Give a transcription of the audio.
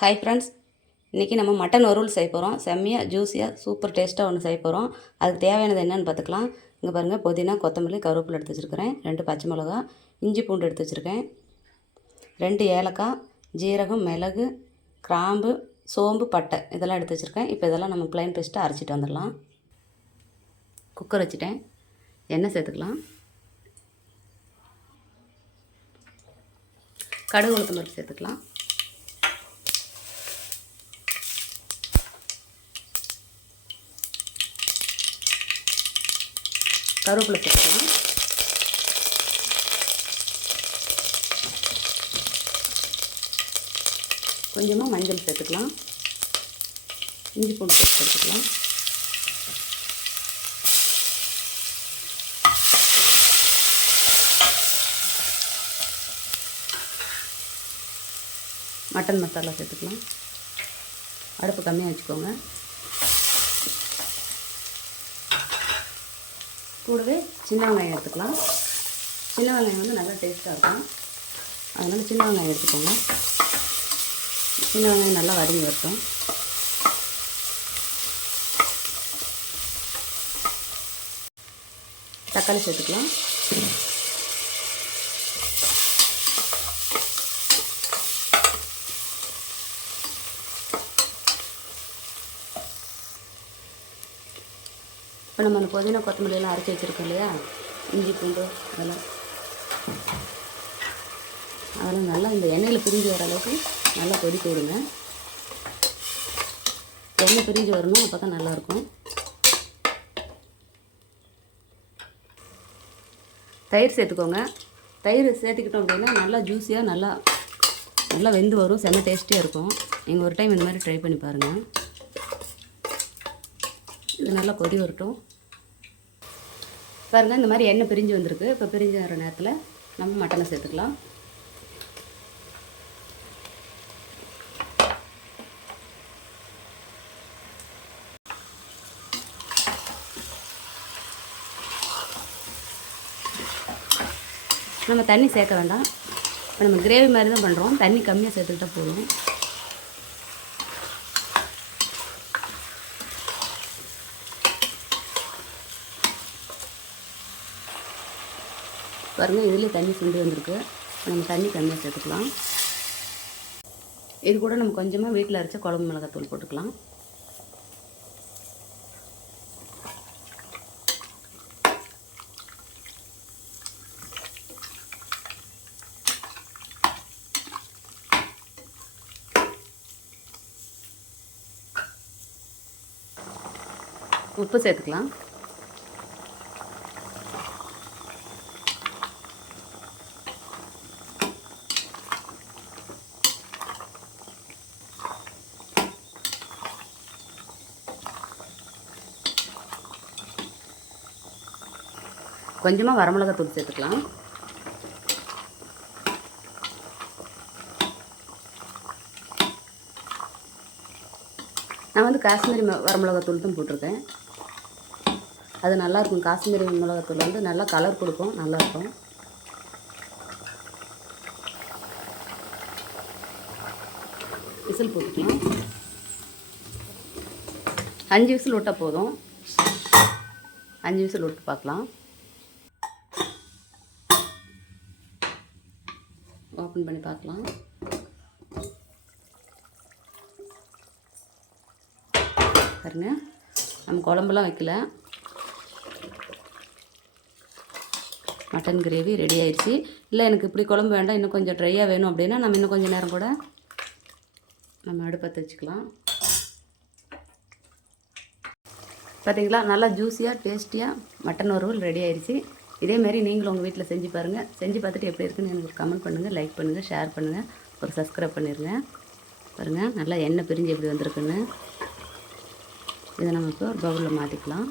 Hi friends இன்றைக்கி நம்ம mutton வறுவல் செய்ய போகிறோம் செம்மையாக ஜூஸியாக சூப்பர் டேஸ்ட்டாக ஒன்று செய்ய போகிறோம் அதுக்கு தேவையானது என்னென்னு பார்த்துக்கலாம். இங்கே பாருங்கள் புதினா கொத்தமல்லி கருவேப்பிலை எடுத்து வச்சுருக்கிறேன். ரெண்டு பச்சை மிளகா இஞ்சி பூண்டு எடுத்து வச்சுருக்கேன். ரெண்டு ஏலக்காய் ஜீரகம் மிளகு கிராம்பு சோம்பு பட்டை இதெல்லாம் எடுத்து வச்சுருக்கேன். இப்போ இதெல்லாம் நம்ம ப்ளைன் பேஸ்ட்டாக அரைச்சிட்டு வந்துடலாம். குக்கர் வச்சுட்டேன். எண்ணெய் சேர்த்துக்கலாம். கடுகு உளுத்தம்பருப்பு சேர்த்துக்கலாம். கருவேப்பிலை சேர்த்துக்கலாம் கொஞ்சமாக மஞ்சள் சேர்த்துக்கலாம். இஞ்சி பூண்டு பேஸ்ட் சேர்த்துக்கலாம். மட்டன் மசாலா சேர்த்துக்கலாம். அடுப்பு கம்மியாக வச்சுக்கோங்க. கூடவே சின்ன வெங்காயம் எடுத்துக்கலாம். சின்ன வெங்காயம் வந்து நல்லா டேஸ்ட்டாக இருக்கும். அதனால் சின்ன வெங்காயம் எடுத்துக்கோங்க. சின்ன வெங்காயம் நல்லா வதங்கி வரட்டும். தக்காளி சேர்த்துக்கலாம். இப்போ நம்ம அந்த புதினா கொத்தமல்லியெல்லாம் அரைச்சி வச்சுருக்கோம் இல்லையா? இஞ்சி பூண்டு அதெல்லாம். அதெல்லாம் நல்லா இந்த எண்ணெயில் பிரிஞ்சு வர அளவுக்கு நல்லா கொதிக்க விடுங்க. எண்ணெய் பிரிஞ்சு வரணும் அப்போ தான் நல்லாயிருக்கும். தயிர் சேர்த்துக்கோங்க. தயிர் சேர்த்துக்கிட்டோம் அப்படின்னா நல்லா ஜூஸியாக நல்லா நல்லா வெந்து வரும் செம்ம டேஸ்டியாக இருக்கும். நீங்கள் ஒரு டைம் இந்த மாதிரி ட்ரை பண்ணி பாருங்கள் இது நல்லா கொதி வரட்டும். பாருங்கள் இந்த மாதிரி எண்ணெய் பிரிஞ்சு வந்திருக்கு. இப்போ பிரிஞ்சு வர நேரத்தில் நம்ம மட்டனை சேர்த்துக்கலாம். நம்ம தண்ணி சேர்க்க வேண்டாம். இப்போ நம்ம கிரேவி மாதிரி தான் பண்ணுறோம் தண்ணி கம்மியாக சேர்த்துக்கிட்டால் போதும். பாருங்கள் இதுலேயே தண்ணி சுண்டு வந்திருக்கு. நம்ம தண்ணி கம்மியாக சேர்த்துக்கலாம். இது கூட நம்ம கொஞ்சமாக வீட்டில் அரைச்ச குழம்பு மிளகாத்தூள் போட்டுக்கலாம். உப்பு சேர்த்துக்கலாம். கொஞ்சமாக வரமிளகாத்தூள் சேர்த்துக்கலாம். நான் வந்து காஷ்மீரி ம வரமிளகாத்தூள் தான் போட்டிருக்கேன். அது நல்லாயிருக்கும். காஷ்மீரி மிளகாத்தூள் வந்து நல்லா கலர் கொடுக்கும். நல்லாயிருக்கும். விசில் போட்டுக்கலாம். அஞ்சு விசில் விட்டால் போதும். அஞ்சு விசில் விட்டு பார்க்கலாம். ஓப்பன் பண்ணி பார்க்கலாம். பாருங்க நம்ம குழம்புலாம் வைக்கல. மட்டன் கிரேவி ரெடி ஆயிடுச்சு இல்லை எனக்கு இப்படி குழம்பு வேண்டாம் இன்னும் கொஞ்சம் ட்ரையாக வேணும் அப்படின்னா நம்ம இன்னும் கொஞ்சம் நேரம் கூட நம்ம அடுப்பத்தை வச்சுக்கலாம். பார்த்தீங்களா? நல்லா ஜூஸியாக டேஸ்டியாக மட்டன் வறுவல் ரெடி ஆயிடுச்சு இதேமாரி நீங்களும் உங்கள் வீட்டில் செஞ்சு பாருங்கள் செஞ்சு பார்த்துட்டு எப்படி இருக்குன்னு எனக்கு கமெண்ட் பண்ணுங்கள் லைக் பண்ணுங்கள் ஷேர் பண்ணுங்கள் ஒரு சப்ஸ்கிரைப் பண்ணிடுங்க பாருங்கள் நல்லா எண்ணெய் பிரிஞ்சு எப்படி வந்திருக்குன்னு. இதை நம்ம இப்போ ஒரு பவுலில் மாற்றிக்கலாம்